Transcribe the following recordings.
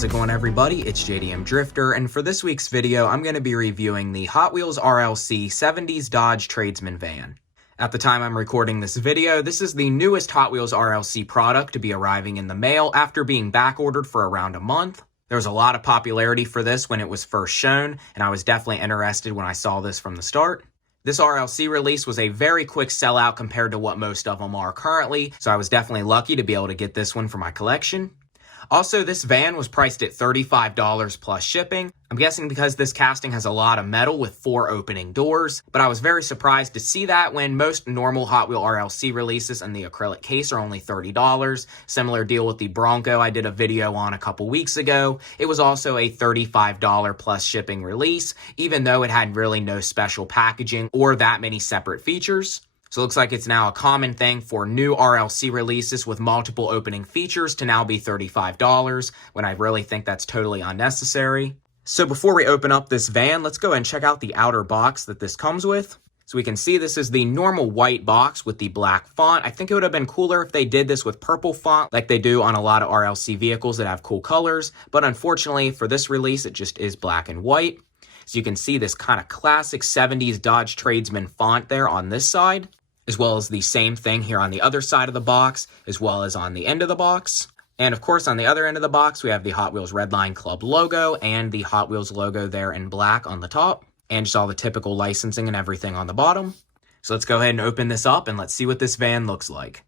How's it going, everybody? It's JDM Drifter, and for this week's video, I'm going to be reviewing the Hot Wheels RLC 70s Dodge Tradesman van. At the time I'm recording this video, this is the newest Hot Wheels RLC product to be arriving in the mail after being backordered for around a month. There was a lot of popularity for this when it was first shown, and I was definitely interested when I saw this from the start. This RLC release was a very quick sellout compared to what most of them are currently, so I was definitely lucky to be able to get this one for my collection. Also, this van was priced at $35 plus shipping. I'm guessing because this casting has a lot of metal with 4 opening doors, but I was very surprised to see that when most normal Hot Wheel RLC releases and the acrylic case are only $30. Similar deal with the Bronco I did a video on a couple weeks ago. It was also a $35 plus shipping release, even though it had really no special packaging or that many separate features. So it looks like it's now a common thing for new RLC releases with multiple opening features to now be $35, when I really think that's totally unnecessary. So before we open up this van, let's go and check out the outer box that this comes with. So we can see this is the normal white box with the black font. I think it would have been cooler if they did this with purple font like they do on a lot of RLC vehicles that have cool colors. But unfortunately for this release, it just is black and white. So you can see this kind of classic 70s Dodge Tradesman font there on this side, as well as the same thing here on the other side of the box, as well as on the end of the box. And of course, on the other end of the box, we have the Hot Wheels Redline Club logo and the Hot Wheels logo there in black on the top, and just all the typical licensing and everything on the bottom. So let's go ahead and open this up and let's see what this van looks like.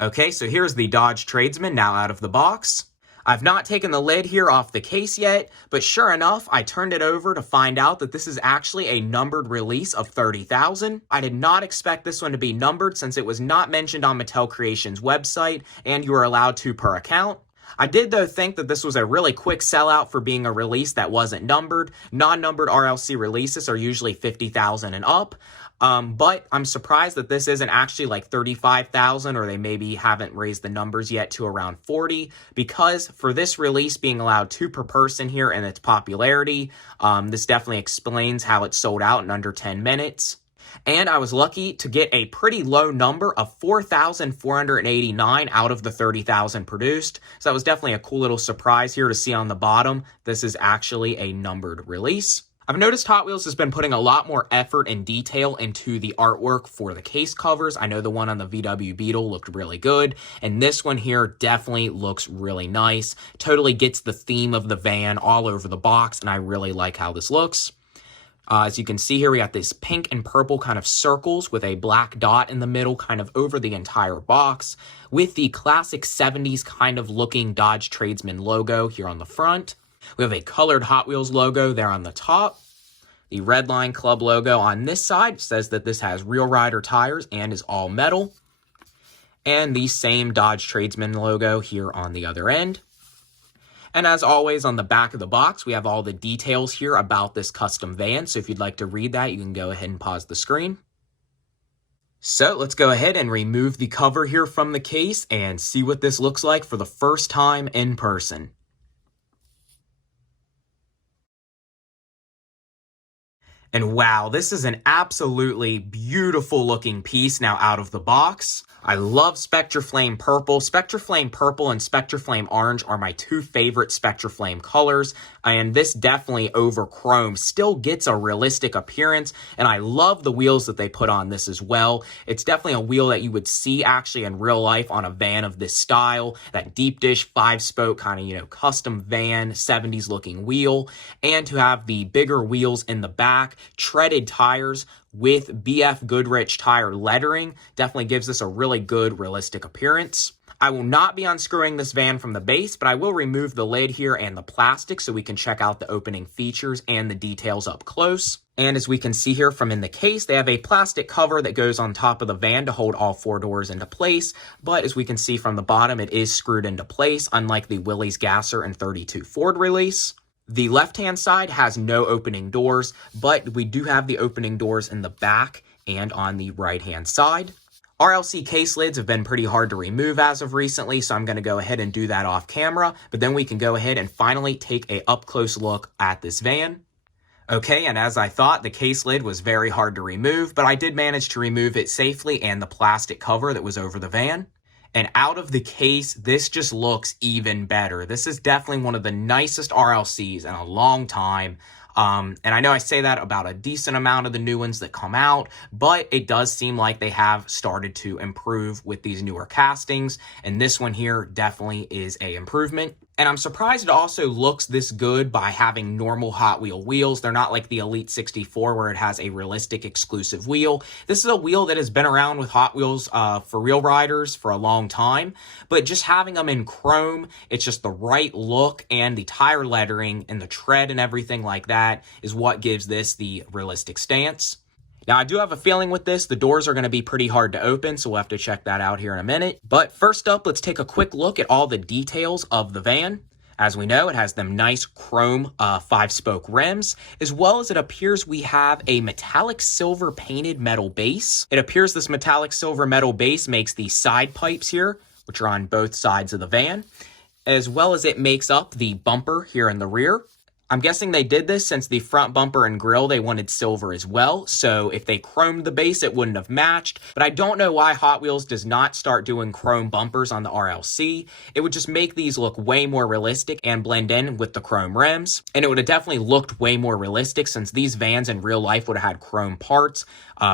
Okay, so here's the Dodge Tradesman now out of the box. I've not taken the lid here off the case yet, but sure enough, I turned it over to find out that this is actually a numbered release of 30,000. I did not expect this one to be numbered since it was not mentioned on Mattel Creations' website, and you are allowed 2 per account. I did, though, think that this was a really quick sellout for being a release that wasn't numbered. Non-numbered RLC releases are usually 50,000 and up. But I'm surprised that this isn't actually like 35,000, or they maybe haven't raised the numbers yet to around 40, because for this release being allowed 2 per person here and its popularity, this definitely explains how it sold out in under 10 minutes. And I was lucky to get a pretty low number of 4,489 out of the 30,000 produced. So that was definitely a cool little surprise here to see on the bottom. This is actually a numbered release. I've noticed Hot Wheels has been putting a lot more effort and detail into the artwork for the case covers. I know the one on the VW Beetle looked really good, and this one here definitely looks really nice. Totally gets the theme of the van all over the box, and I really like how this looks. As you can see here, we got this pink and purple kind of circles with a black dot in the middle kind of over the entire box, with the classic 70s kind of looking Dodge Tradesman logo here on the front. We have a colored Hot Wheels logo there on the top. The Redline Club logo on this side says that this has Real Rider tires and is all metal. And the same Dodge Tradesman logo here on the other end. And as always, on the back of the box, we have all the details here about this custom van. So if you'd like to read that, you can go ahead and pause the screen. So let's go ahead and remove the cover here from the case and see what this looks like for the first time in person. And wow, this is an absolutely beautiful looking piece now out of the box. I love Spectraflame Purple. Spectraflame Purple and Spectraflame Orange are my 2 favorite Spectraflame colors, and this definitely over chrome still gets a realistic appearance, and I love the wheels that they put on this as well. It's definitely a wheel that you would see actually in real life on a van of this style, that deep dish 5-spoke kind of, custom van 70s looking wheel, and to have the bigger wheels in the back, treaded tires with BF Goodrich tire lettering definitely gives this a really good realistic appearance. I will not be unscrewing this van from the base, but I will remove the lid here and the plastic so we can check out the opening features and the details up close. And as we can see here from in the case, they have a plastic cover that goes on top of the van to hold all 4 doors into place. But as we can see from the bottom, it is screwed into place, unlike the Willys Gasser and 32 Ford release. The left-hand side has no opening doors, but we do have the opening doors in the back and on the right-hand side. RLC case lids have been pretty hard to remove as of recently, so I'm going to go ahead and do that off camera, but then we can go ahead and finally take a up-close look at this van. Okay, and as I thought, the case lid was very hard to remove, but I did manage to remove it safely and the plastic cover that was over the van. And out of the case, this just looks even better. This is definitely one of the nicest RLCs in a long time. And I know I say that about a decent amount of the new ones that come out, but it does seem like they have started to improve with these newer castings. And this one here definitely is a improvement. And I'm surprised it also looks this good by having normal Hot Wheel wheels. They're not like the Elite 64 where it has a realistic exclusive wheel. This is a wheel that has been around with Hot Wheels for real riders for a long time. But just having them in chrome, it's just the right look, and the tire lettering and the tread and everything like that is what gives this the realistic stance. Now, I do have a feeling with this, the doors are going to be pretty hard to open, so we'll have to check that out here in a minute. But first up, let's take a quick look at all the details of the van. As we know, it has them nice chrome 5-spoke rims, as well as it appears we have a metallic silver painted metal base. It appears this metallic silver metal base makes the side pipes here, which are on both sides of the van, as well as it makes up the bumper here in the rear. I'm guessing they did this since the front bumper and grille, they wanted silver as well. So if they chromed the base, it wouldn't have matched. But I don't know why Hot Wheels does not start doing chrome bumpers on the RLC. It would just make these look way more realistic and blend in with the chrome rims. And it would have definitely looked way more realistic since these vans in real life would have had chrome parts.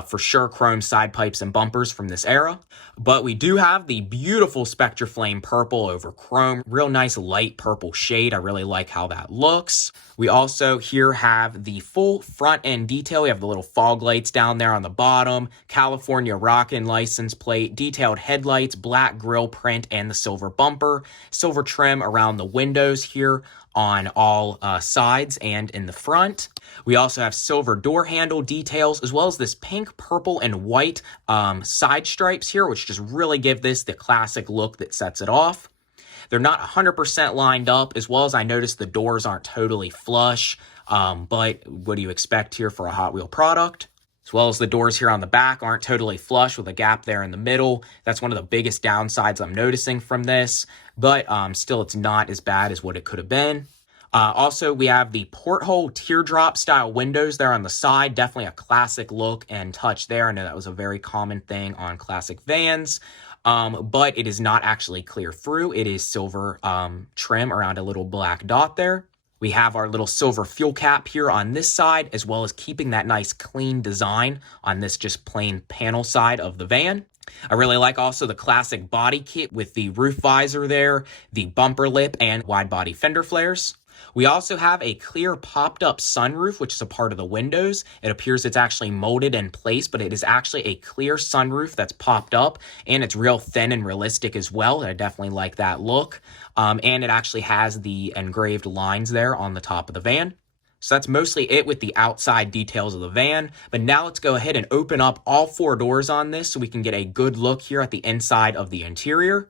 For sure, chrome side pipes and bumpers from this era. But we do have the beautiful Spectra Flame purple over chrome. Real nice light purple shade. I really like how that looks. We also here have the full front end detail. We have the little fog lights down there on the bottom, California Rockin' license plate, detailed headlights, black grille print, and the silver bumper. Silver trim around the windows here on all sides and in the front. We also have silver door handle details, as well as this pink, purple, and white side stripes here, which just really give this the classic look that sets it off. They're not 100% lined up, as well as I noticed the doors aren't totally flush, but what do you expect here for a Hot Wheel product? As well as the doors here on the back aren't totally flush with a gap there in the middle. That's one of the biggest downsides I'm noticing from this, but still it's not as bad as what it could have been. Also, we have the porthole teardrop style windows there on the side. Definitely a classic look and touch there. I know that was a very common thing on classic vans. But it is not actually clear through. It is silver trim around a little black dot there. We have our little silver fuel cap here on this side, as well as keeping that nice clean design on this just plain panel side of the van. I really like also the classic body kit with the roof visor there, the bumper lip, and wide body fender flares. We also have a clear popped up sunroof, which is a part of the windows. It appears it's actually molded in place, but it is actually a clear sunroof that's popped up, and it's real thin and realistic as well. I definitely like that look. And it actually has the engraved lines there on the top of the van. So that's mostly it with the outside details of the van. But now let's go ahead and open up all 4 doors on this so we can get a good look here at the inside of the interior.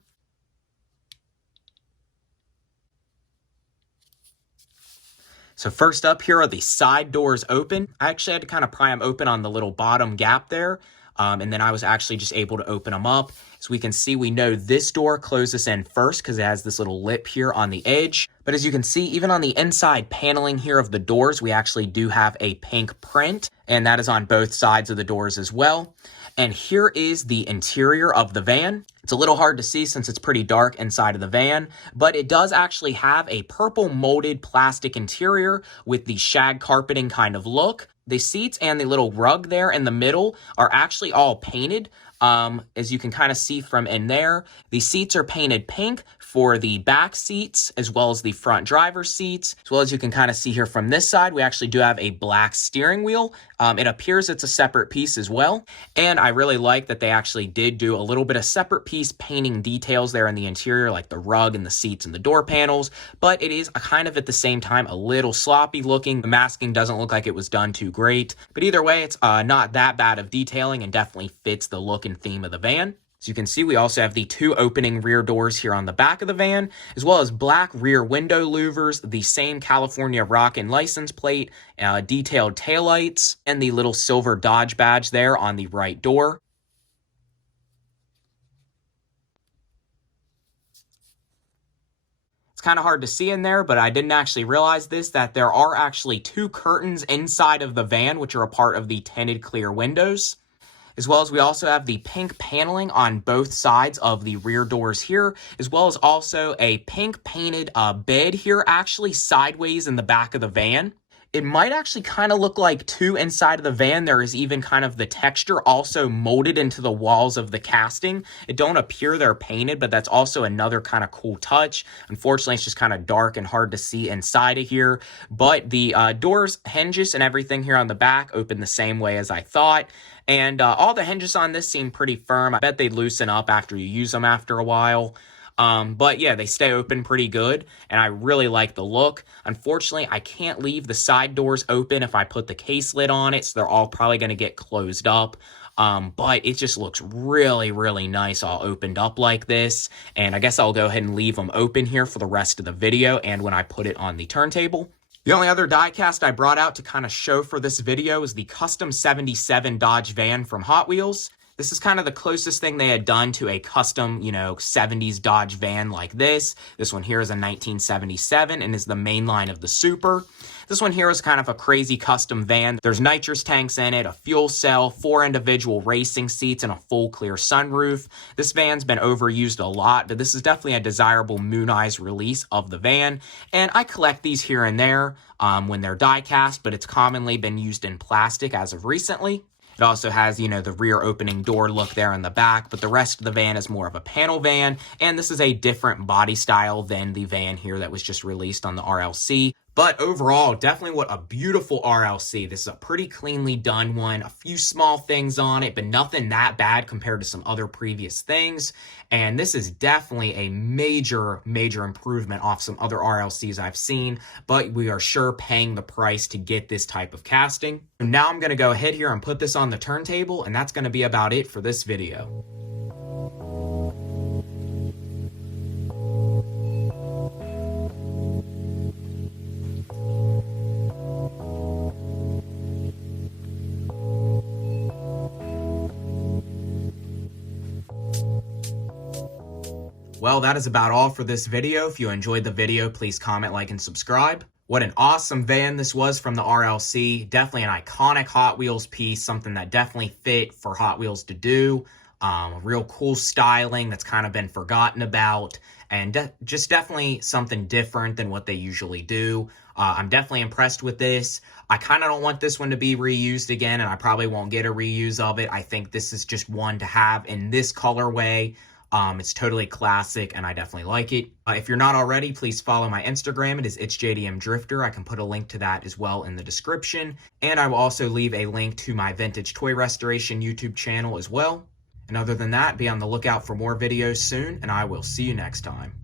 So first up here are the side doors open. I actually had to kind of pry them open on the little bottom gap there. And then I was actually just able to open them up. So we can see, we know this door closes in first because it has this little lip here on the edge. But as you can see, even on the inside paneling here of the doors, we actually do have a pink print, and that is on both sides of the doors as well. And here is the interior of the van. It's a little hard to see since it's pretty dark inside of the van, but it does actually have a purple molded plastic interior with the shag carpeting kind of look. The seats and the little rug there in the middle are actually all painted. As you can kind of see from in there, the seats are painted pink for the back seats, as well as the front driver's seats. As well as you can kind of see here from this side, we actually do have a black steering wheel. It appears it's a separate piece as well. And I really like that they actually did do a little bit of separate piece painting details there in the interior, like the rug and the seats and the door panels. But it is kind of at the same time a little sloppy looking. The masking doesn't look like it was done too great. But either way, it's not that bad of detailing and definitely fits the look and theme of the van. As you can see, we also have the 2 opening rear doors here on the back of the van, as well as black rear window louvers, the same California Rockin' license plate, detailed taillights, and the little silver Dodge badge there on the right door. kind of hard to see in there, but I didn't actually realize this, that there are actually 2 curtains inside of the van, which are a part of the tinted clear windows. As well as we also have the pink paneling on both sides of the rear doors here, as well as also a pink painted bed here, actually sideways in the back of the van. It might actually kind of look like 2 inside of the van. There is even kind of the texture also molded into the walls of the casting. It don't appear they're painted, but that's also another kind of cool touch. Unfortunately, it's just kind of dark and hard to see inside of here. But the doors, hinges, and everything here on the back open the same way as I thought. And all the hinges on this seem pretty firm. I bet they'd loosen up after you use them after a while. But yeah, they stay open pretty good, and I really like the look. Unfortunately, I can't leave the side doors open if I put the case lid on it, so they're all probably going to get closed up. But it just looks really, really nice all opened up like this. And I guess I'll go ahead and leave them open here for the rest of the video and when I put it on the turntable. The only other diecast I brought out to kind of show for this video is the custom 77 Dodge van from Hot Wheels. This is kind of the closest thing they had done to a custom, 70s Dodge van like this. This one here is a 1977 and is the main line of the Super. This one here is kind of a crazy custom van. There's nitrous tanks in it, a fuel cell, 4 individual racing seats, and a full clear sunroof. This van's been overused a lot, but this is definitely a desirable Moon Eyes release of the van. And I collect these here and there when they're die-cast, but it's commonly been used in plastic as of recently. It also has, the rear opening door look there in the back, but the rest of the van is more of a panel van, and this is a different body style than the van here that was just released on the RLC. But overall, definitely what a beautiful RLC. This is a pretty cleanly done one. A few small things on it, but nothing that bad compared to some other previous things. And this is definitely a major, major improvement off some other RLCs I've seen, but we are sure paying the price to get this type of casting. So now I'm going to go ahead here and put this on the turntable, and that's going to be about it for this video. Well, that is about all for this video. If you enjoyed the video, please comment, like, and subscribe. What an awesome van this was from the RLC. Definitely an iconic Hot Wheels piece, something that definitely fit for Hot Wheels to do. Real cool styling that's kind of been forgotten about, and just definitely something different than what they usually do. I'm definitely impressed with this. I kind of don't want this one to be reused again, and I probably won't get a reuse of it. I think this is just one to have in this colorway. It's totally classic, and I definitely like it. If you're not already, please follow my Instagram. It is itsjdmdrifter. I can put a link to that as well in the description. And I will also leave a link to my vintage toy restoration YouTube channel as well. And other than that, be on the lookout for more videos soon, and I will see you next time.